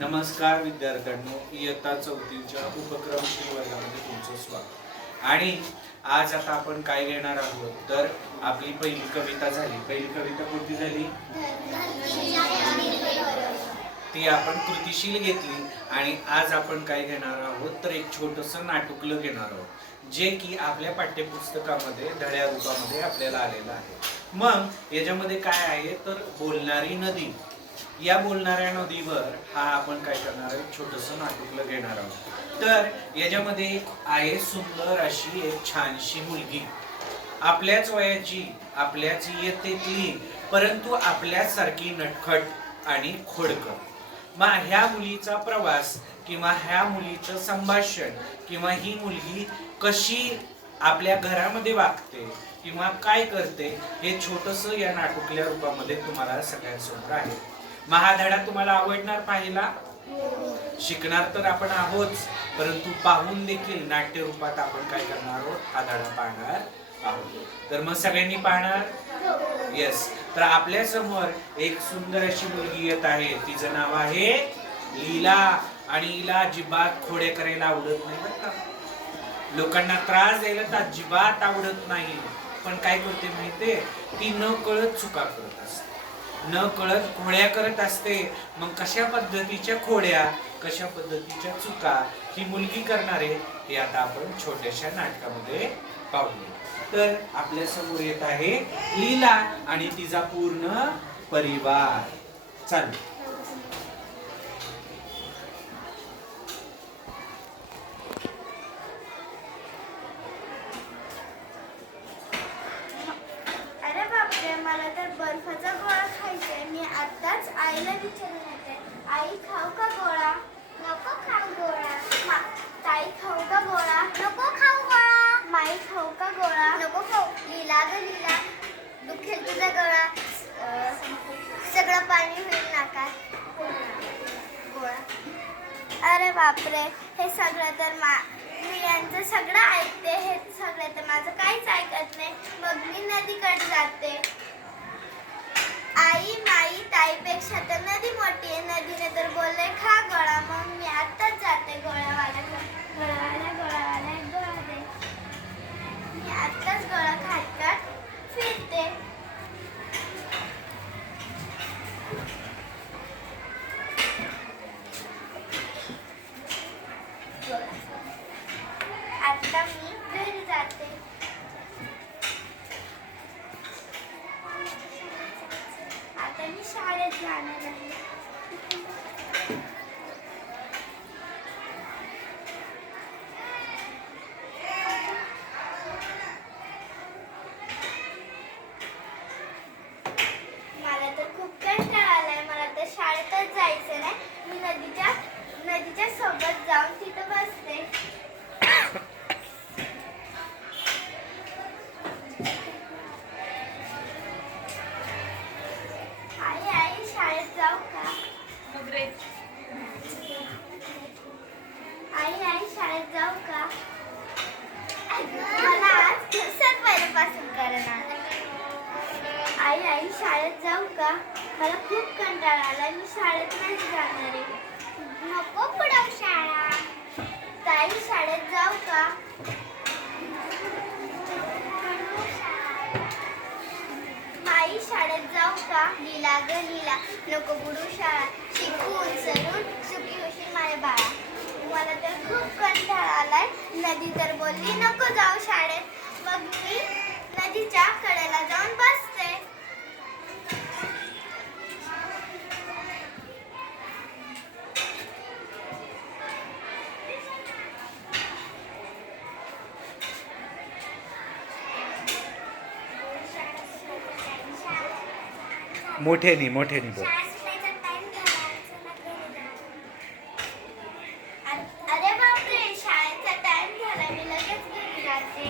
नमस्कार विद्यार्थ्यांनो इयत्ता चौथीच्या उपक्रमशील वर्गामध्ये तुमचं स्वागत. आणि आज आता आपण काय घेणार आहोत? तर आपली पहिली कविता झाली. पहिली कविता कोणती झाली? ती आपण कृतिशील घेतली. आणि आज आपण काय घेणार आहोत? तर एक छोटस नाटुकलं घेणार आहोत. जे की आपल्या पाठ्यपुस्तकामध्ये धड्या रूपामध्ये आपल्याला आलेलं आहे. मग याच्यामध्ये काय आहे? तर बोलणारी नदी. या बोलणाऱ्या नदीवर हा आपण काय करणार आहे? छोटस नाटुकलं घेणार आहोत. तर याच्यामध्ये आहे सुंदर अशी एक छानशी मुलगी. आपल्याच वयाची आपल्याच इयत्तेतली परंतु आपल्यासारखी नटखट आणि खोडकर. मग ह्या मुलीचा प्रवास किंवा ह्या मुलीचं संभाषण किंवा ही मुलगी कशी आपल्या घरामध्ये वागते किंवा काय करते हे छोटस या नाटुकल्या रूपामध्ये तुम्हाला सगळ्यांसमोर आहे. मग हा धडा तुम्हाला आवडणार पाहिला? शिकणार तर आपण आहोत परंतु पाहून देखील नाट्य रूपात आपण काय करणार आहोत हा धडा पाहणार आहोत. तर मग सगळ्यांनी पाहणार? येस तर आपल्यासमोर एक सुंदर अशी मुलगी येत आहे. तिचं नाव आहे लीला आणि हिला अजिबात खोडे करायला आवडत नाही बरं का. लोकांना त्रास द्यायला तर अजिबात आवडत नाही. पण काय करते माहितीये? ती न कळत चुका करत असते. न कळत खोड्या करत असते. मग कशा पद्धतीच्या खोड्या कशा पद्धतीच्या चुका ही मुलगी करणार आहे हे आता आपण छोट्याशा नाटकामध्ये पाहूया तर आपल्यासमोर येत आहे लीला आणि तिचा पूर्ण परिवार. चालू. अरे बापरे मला तर बर्फाचा गोळा खायचा आहे. मी आताच आईला विचारून येते. आई खाऊ का गोळा? नको खाऊ गोळा. ताई खाऊ का गोळा? नको खाऊ गोळा. माई खाऊ का गोळा? नको खाऊ. लिला ग लिला दुखेल तुझा गोळा. सगळं पाणी होईल नाकात गोळा. अरे बापरे हे सगळं तर मा मी यांचं सगळं ऐकते. हे सगळं तर माझं काहीच ऐकत नाही. मग मी नदीकडे जाते. आई माई ताईपेक्षा तर नदी मोठी आहे. नदीने तर बोलले खा गोळा. मग मी आत्ताच जाते आता मी घरी जाते. आता मी शाळेत जाणार आहे. मला तर खूप आलाय. मला तर शाळेतच जायचं नाही. मी नदीच्या नदीच्या सोबत जाऊन तिथं बसते. शाळेत जाऊ का? मला खूप कंटाळा आला मी शाळेत नाही जाणार आहे. नको पुढं शाळा. ताई शाळेत जाऊ का? माई शाळेत जाऊ का? लिला ग लीला. नको बुडू शाळा. शिकून सरून सुखी होशील माझ्या बाळा. मला तर खूप कंटाळा आलाय. नदी तर बोलली नको जाऊ शाळेत. मग मी नदीच्या कडेला जाऊन बस मोठ्यानी मोठ्यानी बोल अरे बापरे शाळेचा टाइम झाला मी लगेच घरी जाते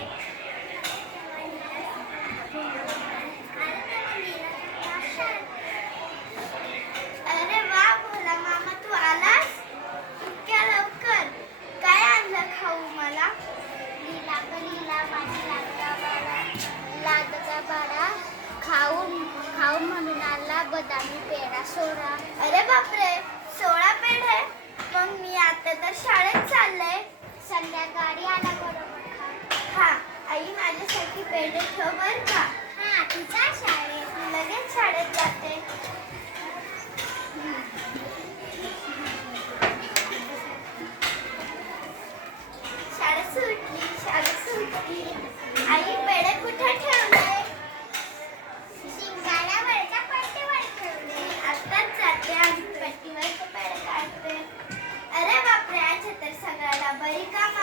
अरे वा भोला मामा तू आलास इतक्या लवकर काय आणलं खाऊ मला लीला ग लीला माझी लाडका म्हणून आला बदामी पेढा सोळा अरे बापरे सोळा पेढे मग मी आता तर शाळेत चाललंय. संध्याकाळी आला बरोबर हा आई माझ्यासाठी पेढे ठेव बर का? हा तुझ्या शाळेत. लगेच शाळेत जाते. Venga,